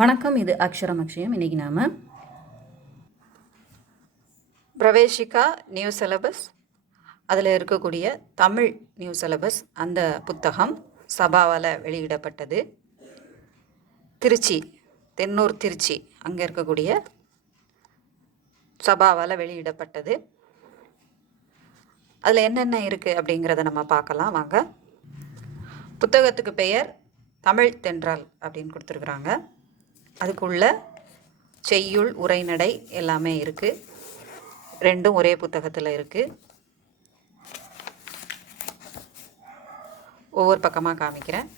வணக்கம் இது அக்ஷரம் அக்ஷயம் இன்றைக்கி நாம் பிரவேஷிகா நியூ சிலபஸ். அதில் இருக்கக்கூடிய தமிழ் நியூ சிலபஸ் அந்த புத்தகம் சபாவால் வெளியிடப்பட்டது. திருச்சி தென்னூர் திருச்சி அங்கே இருக்கக்கூடிய சபாவால் வெளியிடப்பட்டது. அதில் என்னென்ன இருக்குது அப்படிங்கிறத நம்ம பார்க்கலாம். வாங்க. புத்தகத்துக்கு பெயர் தமிழ் தென்றல் அப்படின்னு கொடுத்துருக்குறாங்க. அதுக்குள்ள செய்யுள் உரைநடை எல்லாமே இருக்குது ரெண்டும் ஒரே புத்தகத்தில் இருக்குது ஒவ்வொரு பக்கமாக காமிக்கிறேன்.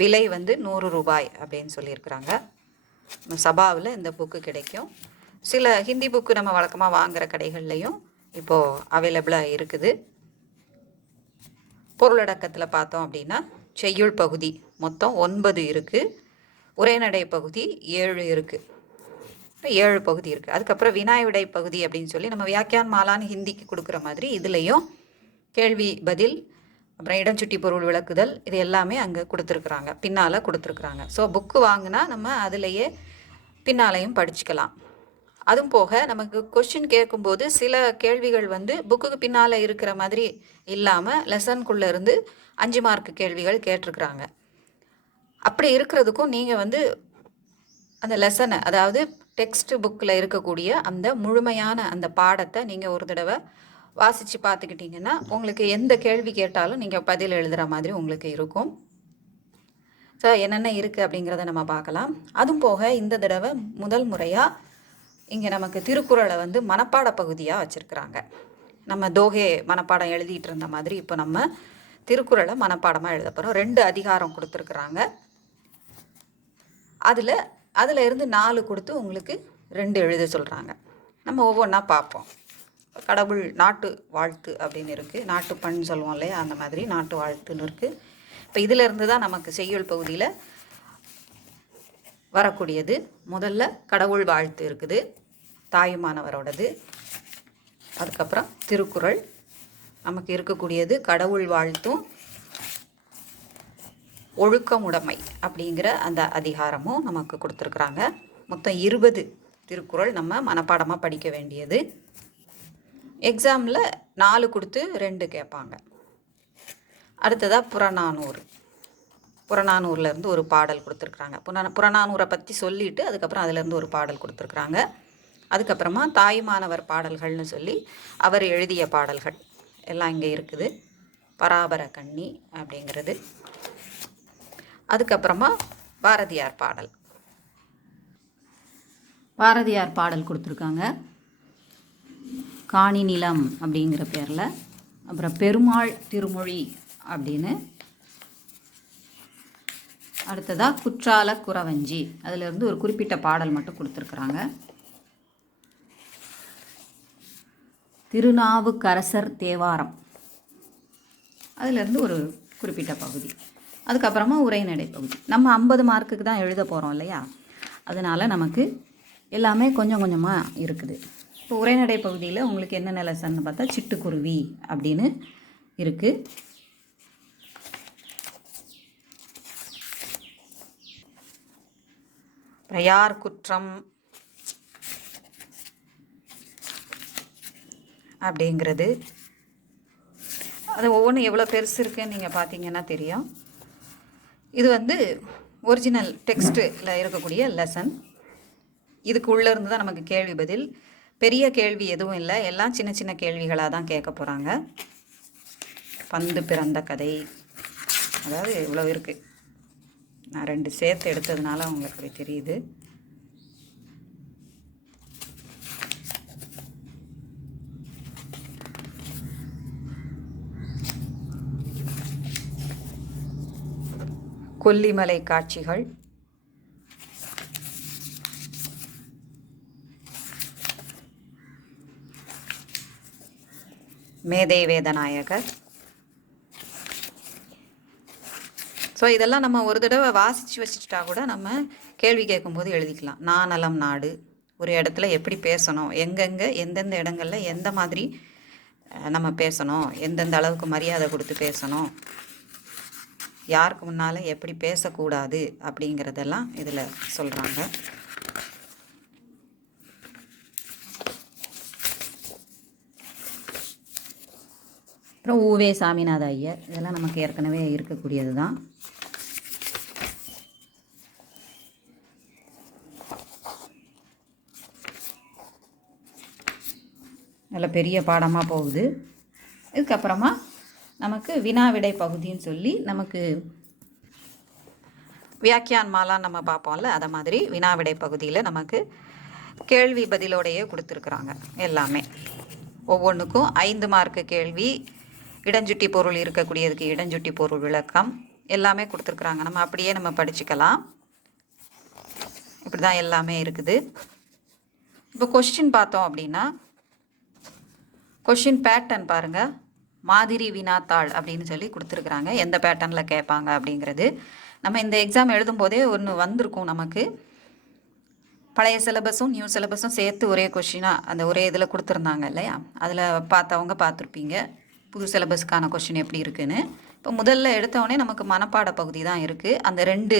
விலை வந்து நூறு ரூபாய் அப்படின்னு சொல்லியிருக்கிறாங்க. சபாவில் இந்த புக்கு கிடைக்கும். சில ஹிந்தி புக்கு நம்ம வழக்கமாக வாங்குகிற கடைகள்லையும் இப்போது அவைலபிளாக இருக்குது. பொருளடக்கத்தில் பார்த்தோம் அப்படின்னா செய்யுள் பகுதி மொத்தம் ஒன்பது இருக்குது உரைநடை பகுதி ஏழு இருக்குது ஏழு பகுதி இருக்குது அதுக்கப்புறம் வினாயுடை பகுதி அப்படின்னு சொல்லி நம்ம வியாக்கியான் மாலான்னு ஹிந்திக்கு கொடுக்குற மாதிரி இதுலேயும் கேள்வி பதில் அப்புறம் இடம் சுட்டி பொருள் விளக்குதல் இது எல்லாமே அங்கே கொடுத்துருக்குறாங்க. பின்னால் கொடுத்துருக்குறாங்க. ஸோ புக்கு வாங்கினா நம்ம அதிலேயே பின்னாலையும் படிச்சுக்கலாம். அதுவும் போக நமக்கு கொஷின் கேட்கும்போது சில கேள்விகள் வந்து புக்குக்கு பின்னால் இருக்கிற மாதிரி இல்லாமல் லெசனுக்குள்ளே இருந்து அஞ்சு மார்க் கேள்விகள் கேட்டிருக்கிறாங்க. அப்படி இருக்கிறதுக்கும் நீங்கள் வந்து அந்த லெசனை அதாவது டெக்ஸ்ட் புக்கில் இருக்கக்கூடிய அந்த முழுமையான அந்த பாடத்தை நீங்கள் ஒரு தடவை வாசித்து பார்த்துக்கிட்டிங்கன்னா உங்களுக்கு எந்த கேள்வி கேட்டாலும் நீங்கள் பதில் எழுதுகிற மாதிரி உங்களுக்கு இருக்கும். ஸோ என்னென்ன இருக்குது அப்படிங்கிறத நம்ம பார்க்கலாம். அதுவும் போக இந்த தடவை முதல் முறையாக இங்கே நமக்கு திருக்குறளை வந்து மனப்பாட பகுதியாக வச்சுருக்குறாங்க. நம்ம தோகே மனப்பாடம் எழுதிட்டு இருந்த மாதிரி இப்போ நம்ம திருக்குறளை மனப்பாடமாக எழுத போகிறோம் ரெண்டு அதிகாரம் கொடுத்துருக்குறாங்க. அதில் அதில் இருந்து நாலு கொடுத்து உங்களுக்கு ரெண்டு எழுத சொல்கிறாங்க நம்ம ஒவ்வொன்றா பார்ப்போம். கடவுள் நாட்டு வாழ்த்து அப்படின்னு இருக்குது நாட்டு பண் சொல்லுவோம் இல்லையா? அந்த மாதிரி நாட்டு வாழ்த்துன்னு இருக்குது இப்போ இதிலிருந்து தான் நமக்கு செய்யுள் பகுதியில் வரக்கூடியது. முதல்ல கடவுள் வாழ்த்து இருக்குது. தாயுமானவரோடது அதுக்கப்புறம் திருக்குறள். நமக்கு இருக்கக்கூடியது கடவுள் வாழ்த்தும் ஒழுக்கமுடைமை அப்படிங்கிற அந்த அதிகாரமும் நமக்கு கொடுத்துருக்குறாங்க. மொத்தம் இருபது திருக்குறள் நம்ம மனப்பாடமாக படிக்க வேண்டியது. எக்ஸாமில் நாலு கொடுத்து ரெண்டு கேட்பாங்க. அடுத்ததாக புறநானூறு. புறநானூர்லேருந்து ஒரு பாடல் கொடுத்துருக்குறாங்க. புற புறநானூரை பற்றி சொல்லிவிட்டு அதுக்கப்புறம் அதுலேருந்து ஒரு பாடல் கொடுத்துருக்குறாங்க. அதுக்கப்புறமா தாய்மானவர் பாடல்கள்னு சொல்லி அவர் எழுதிய பாடல்கள் எல்லாம் இங்கே இருக்குது. பராபர கண்ணி அப்படிங்கிறது. அதுக்கப்புறமா பாரதியார் பாடல். பாரதியார் பாடல் கொடுத்துருக்காங்க. காணி நிலம் அப்படிங்கிற பேரில். அப்புறம் பெருமாள் திருமொழி அப்படின்னு. அடுத்ததாக குற்றால குறவஞ்சி. அதிலிருந்து ஒரு குறிப்பிட்ட பாடல் மட்டும் கொடுத்துருக்குறாங்க. திருநாவுக்கரசர் தேவாரம். அதிலிருந்து ஒரு குறிப்பிட்ட பகுதி. அதுக்கப்புறமா உரைநடை பகுதி நம்ம ஐம்பது மார்க்குக்கு தான் எழுத போகிறோம் இல்லையா? அதனால் நமக்கு எல்லாமே கொஞ்சம் கொஞ்சமாக இருக்குது. இப்போ உரைநடை பகுதியில் உங்களுக்கு என்னென்ன லெசன்னு பார்த்தா சிட்டுக்குருவி அப்படின்னு இருக்குது யார் குற்றம் அப்படிங்கிறது. அது ஒவ்வொன்றும் எவ்வளோ பெருசு இருக்குன்னு நீங்கள் பார்த்தீங்கன்னா தெரியும். இது வந்து ஒரிஜினல் டெக்ஸ்ட்டில் இருக்கக்கூடிய லெசன் இதுக்கு உள்ளே இருந்து தான் நமக்கு கேள்வி பதில். பெரிய கேள்வி எதுவும் இல்லை. எல்லாம் சின்ன சின்ன கேள்விகளாக தான் கேட்க போகிறாங்க பந்து பிறந்த கதை. அதாவது இவ்வளோ இருக்குது நான் ரெண்டு சேர்த்து எடுத்ததுனால உங்களுக்கு அப்படி தெரியுது. கொல்லிமலை காட்சிகள். மேதை வேதநாயகர் ஸோ இதெல்லாம் நம்ம ஒரு தடவை வாசித்து வச்சுட்டா கூட நம்ம கேள்வி கேட்கும்போது எழுதிக்கலாம். நான் நலம் நாடு ஒரு இடத்துல எப்படி பேசணும் எங்கெங்கே எந்தெந்த இடங்களில் எந்த மாதிரி நம்ம பேசணும் எந்தெந்த அளவுக்கு மரியாதை கொடுத்து பேசணும் யாருக்கு முன்னால் எப்படி பேசக்கூடாது அப்படிங்கிறதெல்லாம் இதில் சொல்கிறாங்க அப்புறம் ஊவே சாமிநாத ஐயர் இதெல்லாம் நமக்கு ஏற்கனவே இருக்கக்கூடியது தான் நல்ல பெரிய பாடமாக போகுது. இதுக்கப்புறமா நமக்கு வினா விடை பகுதின்னு சொல்லி நமக்கு வியாக்கியான் மாலா நம்ம பார்ப்போம்ல அதை மாதிரி வினாவிடை பகுதியில் நமக்கு கேள்வி பதிலோடையே கொடுத்துருக்குறாங்க எல்லாமே. ஒவ்வொன்றுக்கும் ஐந்து மார்க்கு கேள்வி இடஞ்சுட்டி பொருள் இருக்கக்கூடியதுக்கு இடஞ்சுட்டி பொருள் விளக்கம் எல்லாமே கொடுத்துருக்குறாங்க. நம்ம அப்படியே நம்ம படிச்சுக்கலாம். இப்படி தான் எல்லாமே இருக்குது. இப்போ கொஸ்டின் பார்த்தோம் அப்படின்னா கொஷின் பேட்டர்ன் பாருங்கள் மாதிரி வினாத்தாள் அப்படின்னு சொல்லி கொடுத்துருக்குறாங்க. எந்த பேட்டர்னில் கேட்பாங்க அப்படிங்கிறது. நம்ம இந்த எக்ஸாம் எழுதும்போதே ஒன்று வந்திருக்கும் நமக்கு. பழைய சிலபஸும் நியூ சிலபஸும் சேர்த்து ஒரே கொஷினாக அந்த ஒரே இதில் கொடுத்துருந்தாங்க இல்லையா? அதில் பார்த்தவங்க பார்த்துருப்பீங்க. புது சிலபஸ்க்கான கொஷின் எப்படி இருக்குன்னு. இப்போ முதல்ல எடுத்தவொடனே நமக்கு மனப்பாட பகுதி தான் இருக்குது அந்த ரெண்டு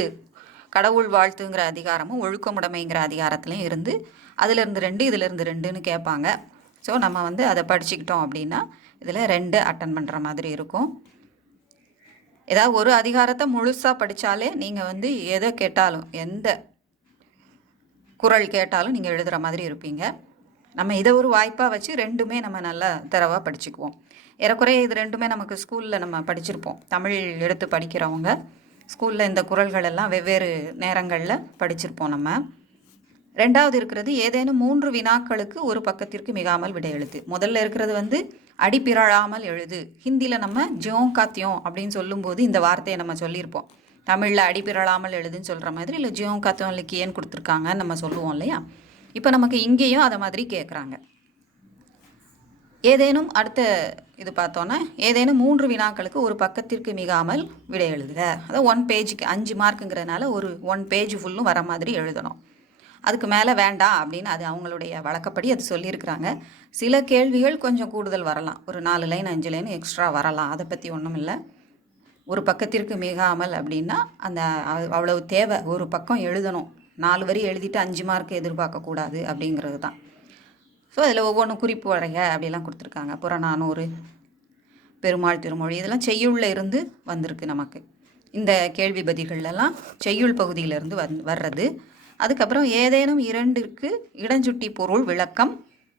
கடவுள் வாழ்த்துங்கிற அதிகாரமும் ஒழுக்கமுடைமைங்கிற அதிகாரத்துலையும் இருந்து அதிலிருந்து ரெண்டு இதிலிருந்து ரெண்டுன்னு கேட்பாங்க. ஸோ நம்ம வந்து அதை படிச்சுக்கிட்டோம் அப்படின்னா இதில் ரெண்டு அட்டன் பண்ணுற மாதிரி இருக்கும். ஏதாவது ஒரு அதிகாரத்தை முழுசாக படித்தாலே நீங்கள் வந்து எதை கேட்டாலும் எந்த குரல் கேட்டாலும் நீங்கள் எழுதுகிற மாதிரி இருப்பீங்க. நம்ம இதை ஒரு வாய்ப்பாக வச்சு ரெண்டுமே நம்ம நல்லா தரவாக படிச்சுக்குவோம். ஏறக்குறைய இது ரெண்டுமே நமக்கு ஸ்கூலில் நம்ம படிச்சிருப்போம். தமிழ் எடுத்து படிக்கிறவங்க ஸ்கூலில் இந்த குரல்கள் எல்லாம் வெவ்வேறு நேரங்களில் படிச்சிருப்போம் நம்ம. ரெண்டாவது இருக்கிறது ஏதேனும் மூன்று வினாக்களுக்கு ஒரு பக்கத்திற்கு மிகாமல் விடை எழுது முதல்ல இருக்கிறது வந்து அடிப்பிரழாமல் எழுது. ஹிந்தியில் நம்ம ஜியோங் காத்தியோம் அப்படின்னு சொல்லும்போது இந்த வார்த்தையை நம்ம சொல்லியிருப்போம். தமிழில் அடிப்பிரழாமல் எழுதுன்னு சொல்கிற மாதிரி இல்லை ஜியோங் காத்தியோம் ஏன் கொடுத்துருக்காங்கன்னு நம்ம சொல்லுவோம் இல்லையா? இப்போ நமக்கு இங்கேயும் அதை மாதிரி கேட்குறாங்க ஏதேனும் அடுத்த இது பார்த்தோன்னா ஏதேனும் மூன்று வினாக்களுக்கு ஒரு பக்கத்திற்கு மிகாமல் விடை எழுதுக. அதாவது ஒன் பேஜுக்கு அஞ்சு மார்க்குங்கிறதுனால ஒரு ஒன் பேஜ் ஃபுல்லும் வர மாதிரி எழுதணும். அதுக்கு மேலே வேண்டாம் அப்படின்னு அது அவங்களுடைய வழக்கப்படி அது சொல்லியிருக்கிறாங்க. சில கேள்விகள் கொஞ்சம் கூடுதல் வரலாம். ஒரு நாலு லைன் அஞ்சு லைன் எக்ஸ்ட்ரா வரலாம். அதை பற்றி ஒன்றும் இல்லை. ஒரு பக்கத்திற்கு மிகாமல் அப்படின்னா அந்த அவ்வளவு தேவை. ஒரு பக்கம் எழுதணும். நாலு வரி எழுதிட்டு அஞ்சு மார்க் எதிர்பார்க்கக்கூடாது அப்படிங்கிறது தான். ஸோ அதில் ஒவ்வொன்றும் குறிப்பு வரைக அப்படிலாம் கொடுத்துருக்காங்க. புறநானூறு பெருமாள் திருமொழி இதெல்லாம் செய்யுள்ள இருந்து வந்திருக்கு நமக்கு. இந்த கேள்வி பதில்களெல்லாம் செய்யுள் பகுதியிலிருந்து வந் வர்றது. அதுக்கப்புறம் ஏதேனும் இரண்டிற்கு இடஞ்சுட்டி பொருள் விளக்கம்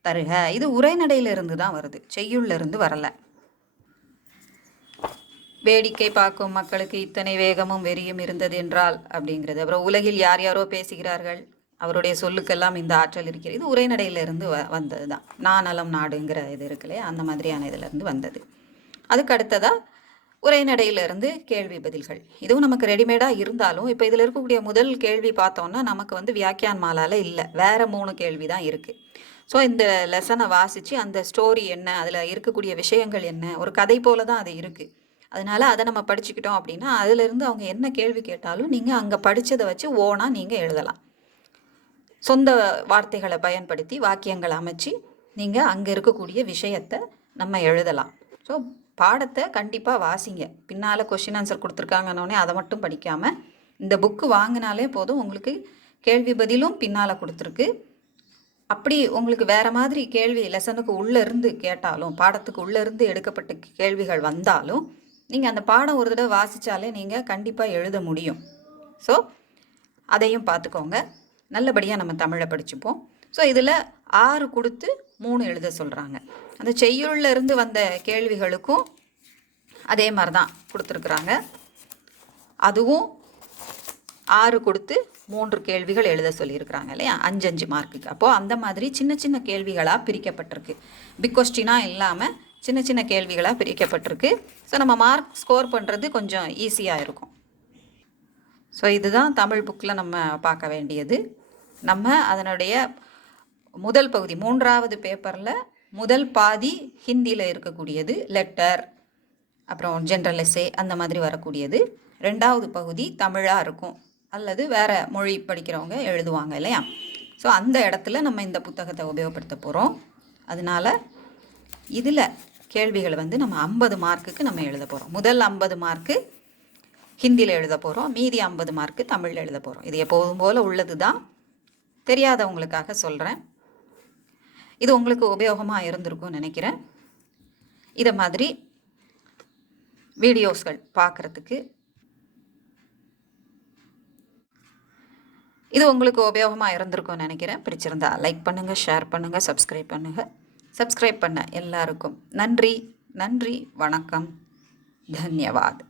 தருக. இது உரைநடையிலிருந்து தான் வருது. செய்யுள்ளிருந்து வரலை. வரல வேடிக்கை பார்க்கும் மக்களுக்கு இத்தனை வேகமும் வெறியும் இருந்தது என்றால் அப்படிங்கிறது. அப்புறம் உலகில் யார் யாரோ பேசுகிறார்கள். அவருடைய சொல்லுக்கெல்லாம் இந்த ஆற்றல் இருக்கிறது. இது உரைநடையிலிருந்து வ வந்தது தான் நானலம் நாடுங்கிற இது இருக்குல்லையே? அந்த மாதிரியான இதிலிருந்து வந்தது. அதுக்கு அடுத்ததாக உரைநடையிலிருந்து கேள்வி பதில்கள். இதுவும் நமக்கு ரெடிமேடாக இருந்தாலும் இப்போ இதில் இருக்கக்கூடிய முதல் கேள்வி பார்த்தோம்னா நமக்கு வந்து வியாக்கியான் மாலால இல்லை. வேற மூணு கேள்வி தான் இருக்குது ஸோ இந்த லெசனை வாசித்து அந்த ஸ்டோரி என்ன அதில் இருக்கக்கூடிய விஷயங்கள் என்ன ஒரு கதை போல தான் அது இருக்குது அதனால அதை நம்ம படிச்சுக்கிட்டோம் அப்படின்னா அதுலேருந்து அவங்க என்ன கேள்வி கேட்டாலும் நீங்கள் அங்கே படித்ததை வச்சு ஓனாக நீங்கள் எழுதலாம். சொந்த வார்த்தைகளை பயன்படுத்தி வாக்கியங்களை அமைச்சு நீங்கள் அங்கே இருக்கக்கூடிய விஷயத்தை நம்ம எழுதலாம். ஸோ பாடத்தை கண்டிப்பாக வாசிங்க. பின்னால் கொஷின் ஆன்சர் கொடுத்துருக்காங்கன்னொடனே அதை மட்டும் படிக்காமல் இந்த புக்கு வாங்கினாலே போதும் உங்களுக்கு கேள்வி பதிலும் பின்னால் கொடுத்துருக்கு. அப்படி உங்களுக்கு வேறு மாதிரி கேள்வி லெசனுக்கு உள்ளேருந்து கேட்டாலும் பாடத்துக்கு உள்ளேருந்து எடுக்கப்பட்ட கேள்விகள் வந்தாலும் நீங்கள் அந்த பாடம் ஒரு தடவை வாசித்தாலே நீங்கள் கண்டிப்பாக எழுத முடியும். ஸோ அதையும் பார்த்துக்கோங்க. நல்லபடியாக நம்ம தமிழை படிச்சுப்போம். ஸோ இதில் ஆறு கொடுத்து மூணு எழுத சொல்கிறாங்க அந்த செய்யுள்ல இருந்து வந்த கேள்விகளுக்கும் அதே மாதிரி தான் கொடுத்துருக்குறாங்க. அதுவும் ஆறு கொடுத்து மூன்று கேள்விகள் எழுத சொல்லியிருக்கிறாங்க இல்லையா? அஞ்சு அஞ்சு மார்க்குக்கு. அப்போது அந்த மாதிரி சின்ன சின்ன கேள்விகளாக பிரிக்கப்பட்டிருக்கு. பிக் கொஸ்டினாக இல்லாமல் சின்ன சின்ன கேள்விகளாக பிரிக்கப்பட்டிருக்கு. ஸோ நம்ம மார்க் ஸ்கோர் பண்ணுறது கொஞ்சம் ஈஸியாக இருக்கும். ஸோ இதுதான் தமிழ் புக்கில் நம்ம பார்க்க வேண்டியது. நம்ம அதனுடைய முதல் பகுதி மூன்றாவது பேப்பரில் முதல் பாதி ஹிந்தியில் இருக்கக்கூடியது லெட்டர் அப்புறம் ஜென்ரல் எஸ்ஸே அந்த மாதிரி வரக்கூடியது. ரெண்டாவது பகுதி தமிழாக இருக்கும். அல்லது வேறு மொழி படிக்கிறவங்க எழுதுவாங்க இல்லையா? ஸோ அந்த இடத்துல நம்ம இந்த புத்தகத்தை உபயோகப்படுத்த போகிறோம் அதனால் இதில் கேள்விகள் வந்து நம்ம ஐம்பது மார்க்குக்கு நம்ம எழுத போகிறோம் முதல் ஐம்பது மார்க்கு ஹிந்தியில் எழுத போகிறோம் மீதி ஐம்பது மார்க்கு தமிழில் எழுத போகிறோம் இது எப்போதும் போல் உள்ளது தான் தெரியாதவங்களுக்காக சொல்கிறேன் இது உங்களுக்கு உபயோகமாக இருந்திருக்கும்னு நினைக்கிறேன். இதை மாதிரி வீடியோஸ்கள் பார்க்குறதுக்கு இது உங்களுக்கு உபயோகமாக இருந்திருக்கும்னு நினைக்கிறேன். பிடிச்சிருந்தா லைக் பண்ணுங்கள் ஷேர் பண்ணுங்கள் சப்ஸ்கிரைப் பண்ணுங்கள் சப்ஸ்கிரைப் பண்ண எல்லாருக்கும் நன்றி நன்றி வணக்கம். தன்யவாத்.